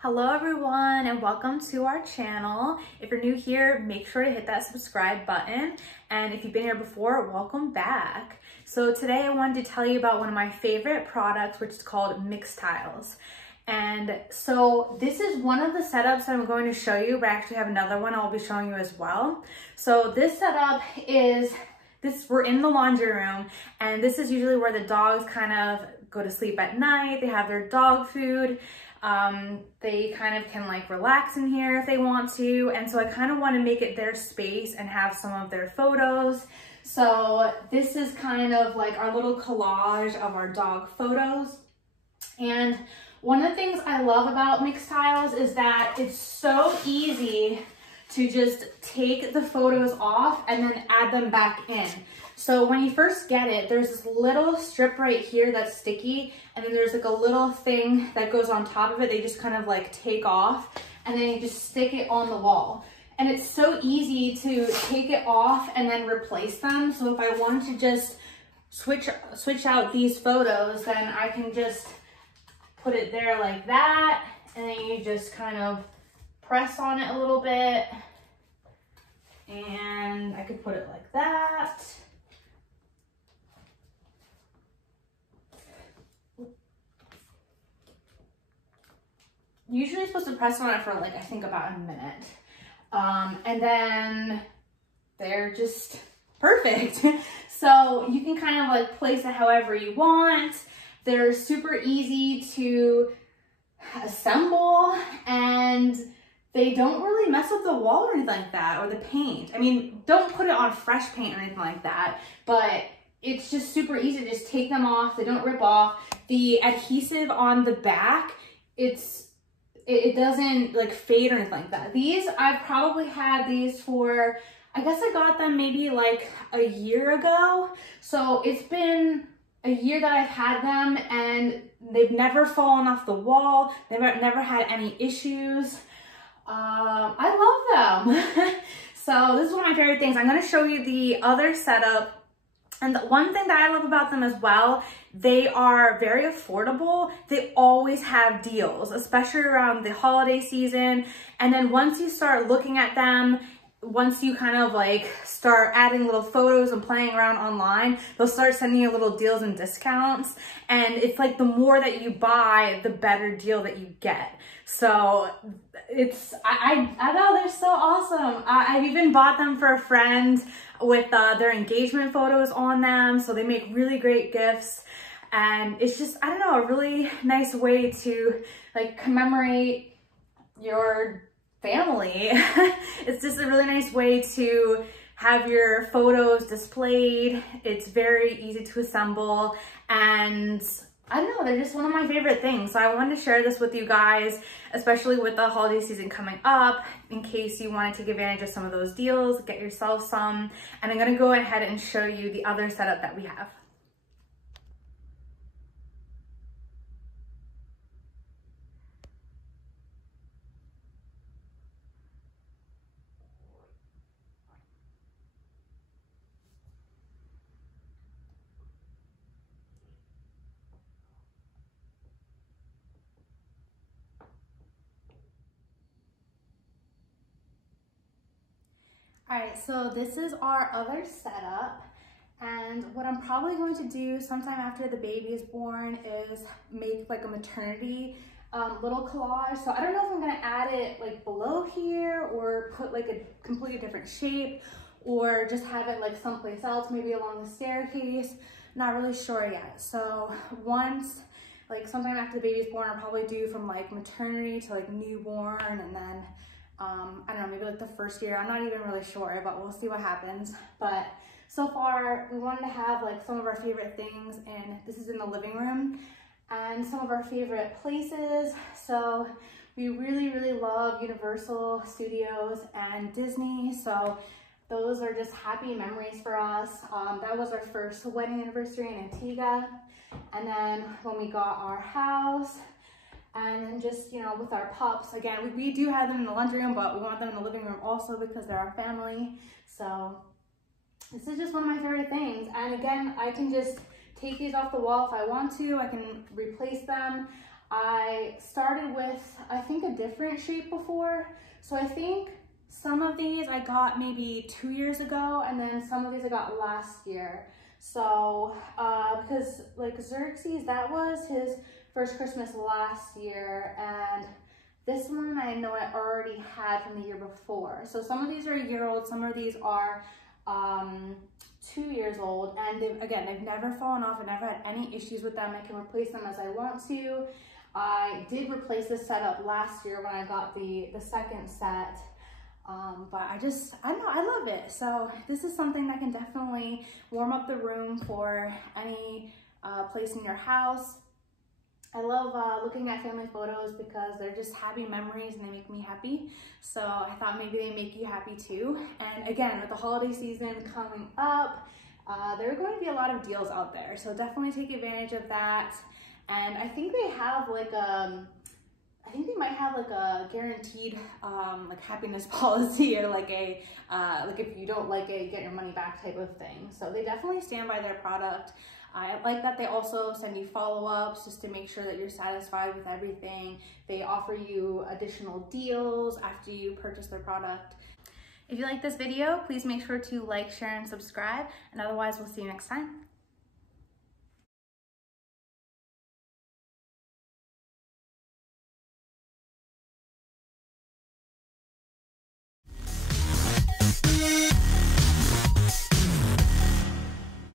Hello everyone and welcome to our channel. If you're new here, make sure to hit that subscribe button. And if you've been here before, welcome back. So today I wanted to tell you about one of my favorite products, which is called Mixtiles. And so this is one of the setups I'm going to show you, but I actually have another one I'll be showing you as well. So this setup is, we're in the laundry room, and this is usually where the dogs kind of go to sleep at night. They have their dog food. They kind of can like relax in here if they want to. And so I kind of want to make it their space and have some of their photos. So this is kind of like our little collage of our dog photos. And one of the things I love about Mixtiles is that it's so easy to just take the photos off and then add them back in. So when you first get it, there's this little strip right here that's sticky, and then there's like a little thing that goes on top of it. They just kind of like take off, and then you just stick it on the wall. And it's so easy to take it off and then replace them. So if I wanted to just switch out these photos, then I can just put it there like that, and then you just kind of press on it a little bit, and I could put it like that. Usually you're supposed to press on it for like, I think about a minute. And then they're just perfect. So you can kind of like place it however you want. They're super easy to assemble, and they don't really mess with the wall or anything like that, or the paint. I mean, don't put it on fresh paint or anything like that, but it's just super easy to just take them off. They don't rip off. The adhesive on the back, it doesn't like fade or anything like that. These, I've probably had these for, I guess I got them maybe like a year ago. So it's been a year that I've had them, and they've never fallen off the wall. They've never had any issues. I love them. So this is one of my favorite things. I'm going to show you the other setup. And the one thing that I love about them as well, they are very affordable. They always have deals, especially around the holiday season. And then once you start looking at them, once you kind of like start adding little photos and playing around online, they'll start sending you little deals and discounts. And it's like the more that you buy, the better deal that you get. So I know they're so awesome. I've even bought them for a friend with their engagement photos on them. So they make really great gifts. And it's just, I don't know, a really nice way to like commemorate your family. It's just a really nice way to have your photos displayed. It's very easy to assemble, and I don't know, they're just one of my favorite things. So I wanted to share this with you guys, especially with the holiday season coming up, in case you wanted to take advantage of some of those deals, get yourself some. And I'm gonna go ahead and show you the other setup that we have. All right, so this is our other setup, and what I'm probably going to do sometime after the baby is born is make like a maternity little collage. So I don't know if I'm gonna add it like below here, or put like a completely different shape, or just have it like someplace else, maybe along the staircase. Not really sure yet. So once, like sometime after the baby's born, I'll probably do from like maternity to like newborn, and then I don't know, maybe like the first year. I'm not even really sure, but we'll see what happens. But so far, we wanted to have like some of our favorite things, and this is in the living room, and some of our favorite places. So we really, really love Universal Studios and Disney. So those are just happy memories for us. That was our first wedding anniversary in Antigua. And then when we got our house, and then just, you know, with our pups, again, we do have them in the laundry room, but we want them in the living room also because they're our family. So this is just one of my favorite things. And again, I can just take these off the wall if I want to. I can replace them. I started with, I think, a different shape before. So I think some of these I got maybe 2 years ago, and then some of these I got last year. So, because like Xerxes, that was his first Christmas last year, and this one I know I already had from the year before. So some of these are a year old, some of these are 2 years old, and they've never fallen off. I've never had any issues with them. I can replace them as I want to. I did replace this setup last year when I got the second set. But I don't know, I love it. So this is something that can definitely warm up the room for any place in your house. I love looking at family photos because they're just happy memories and they make me happy. So I thought maybe they make you happy too. And again, with the holiday season coming up, there are going to be a lot of deals out there. So definitely take advantage of that. And I think they have like I think they might have like a guaranteed like happiness policy, or like a like if you don't like it, get your money back type of thing. So they definitely stand by their product. I like that they also send you follow-ups just to make sure that you're satisfied with everything. They offer you additional deals after you purchase their product. If you like this video, please make sure to like, share, and subscribe. And otherwise, we'll see you next time.